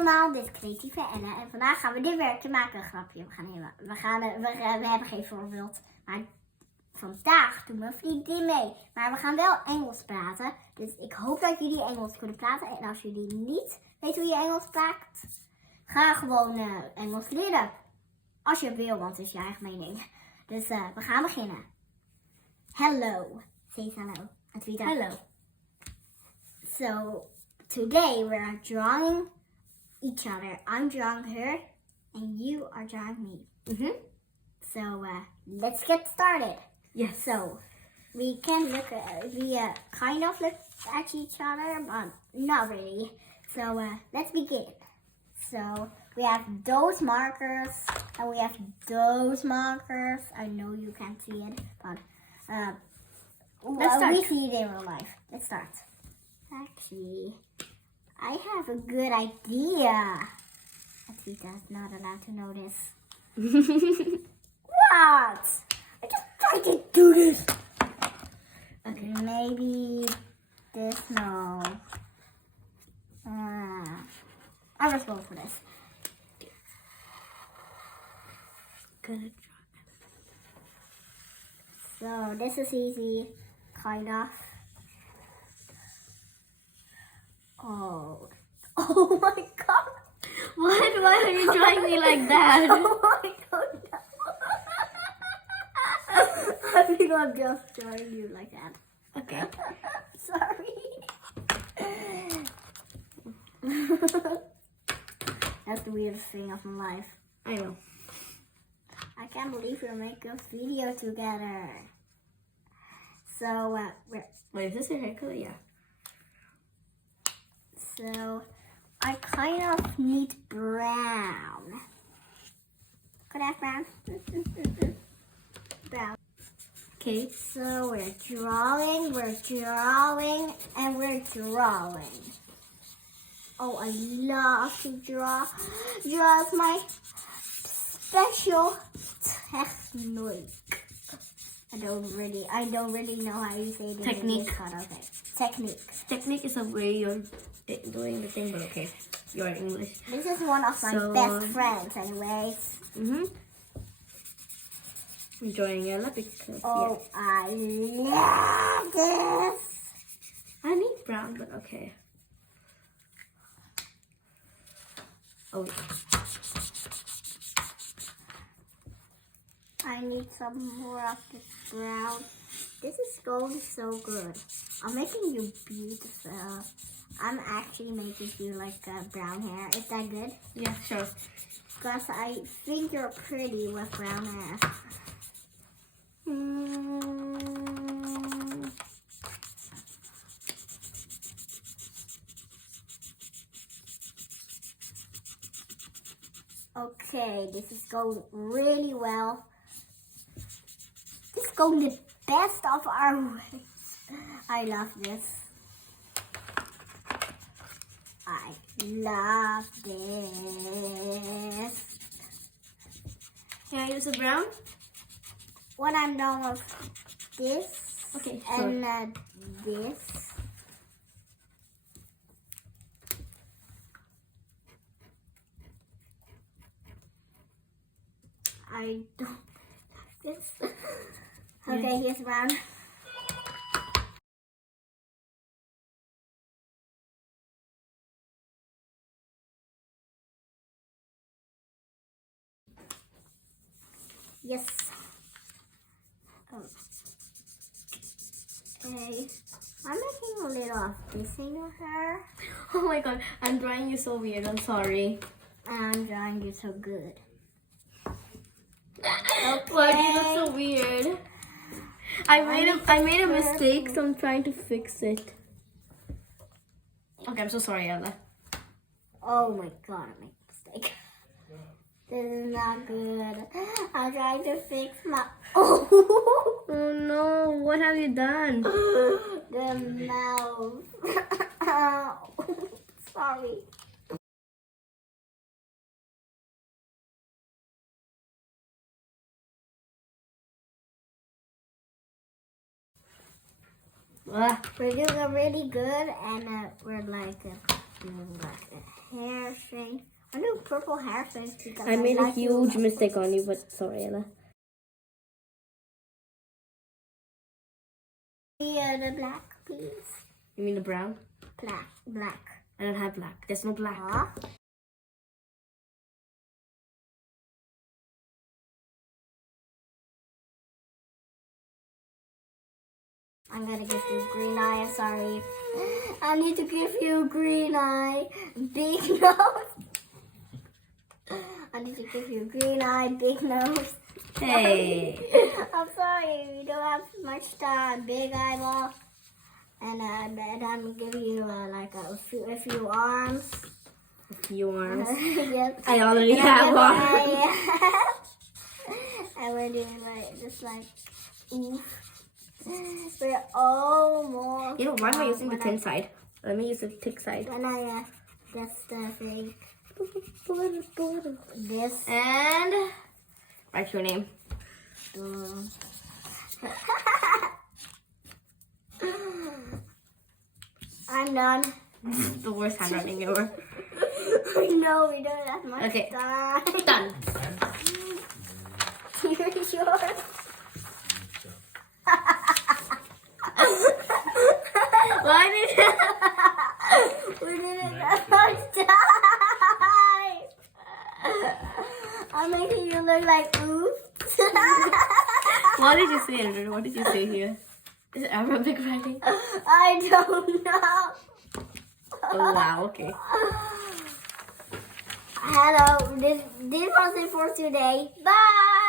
allemaal, dit is Creatieve Enne. En vandaag gaan we dit werkje maken. Een grapje, we hebben geen voorbeeld. Maar vandaag doen mijn vriendin mee. Maar we gaan wel Engels praten. Dus ik hoop dat jullie Engels kunnen praten. En als jullie niet weten hoe je Engels praat, ga gewoon Engels leren. Als je wil, want het is je eigen mening. Dus we gaan beginnen. Hello. Say hello. En tweet hello. So, today we are drawing each other. I'm drawing her and you are drawing me. So let's get started. Yes. So we can kind of look at each other, but not really. So let's begin. So we have those markers and we have those markers. I know you can't see it, but let's start. We see it in real life. Let's start. Actually, I have a good idea. Atita's not allowed to know this. What? I just tried to do this. Okay, maybe this, no. I'll just go for this. Gonna try. So this is easy, kind of. Oh my god. What? Why are you drawing me like that? Oh my god. I think I'm just drawing you like that. Okay. Sorry. That's the weirdest thing of my life. I know. I can't believe we're making a video together. So, Wait, is this your hair color? Yeah. So, I kind of need brown. Could I have brown? Brown. Okay. So, we're drawing, and we're drawing. Oh, I love to draw. Draw is my special technique. I don't really know how you say it. Technique. But okay. Technique. Technique is a way you're doing the thing, but okay. You're English. This is one of my best friends, anyways. I'm drawing yellow because Oh, I love this. I need brown, but okay. Oh, I need some more of this brown. This is going so good. I'm making you beautiful. I'm actually making you like brown hair. Is that good? yeah, sure. Because I think you're pretty with brown hair. Okay, this is going really well. This is going the best of our ways. I love this. I love this. Can I use a brown? When I'm done with this Okay, sure. and this, I don't like this. Okay, here's brown. Yes. Oh. Okay. I'm making a little of this in your hair. Oh my god, I'm drawing you so weird. I'm sorry. I'm drawing you so good. Why do you look so weird? I made a mistake, so I'm trying to fix it. Okay, I'm so sorry, Ella. Oh my god, I made a mistake. This is not good. I'm trying to fix my... Oh, Oh no, what have you done? the mouth. Sorry. We're doing really good, and we're like doing like a hair hairstain. I do purple hairstains because I made a like huge mistake on you, but sorry, Ella. The black, please. You mean the brown? Black. I don't have black. There's no black. I'm gonna give you green eye. I'm sorry. I need to give you green eye. Big nose. I need to give you green eye, big nose. Hey. I'm sorry. We don't have much time. Big eyeball. And I'm gonna give you like a few arms. A few arms. Yep. I already have one. And we're doing just like oof. We're almost. You know, why am I using the thin side? Let me use the thick side. When that's the thing. This. And write your name. I'm done. The worst handwriting ever. I know we don't have much Okay. time. Done. Here's yours. Why did We didn't have much time. I'm making you look like oops. What did you say, Andrew? What did you say here? Is it Arabic writing? I don't know. Oh wow, okay. Hello, this was it for today. Bye.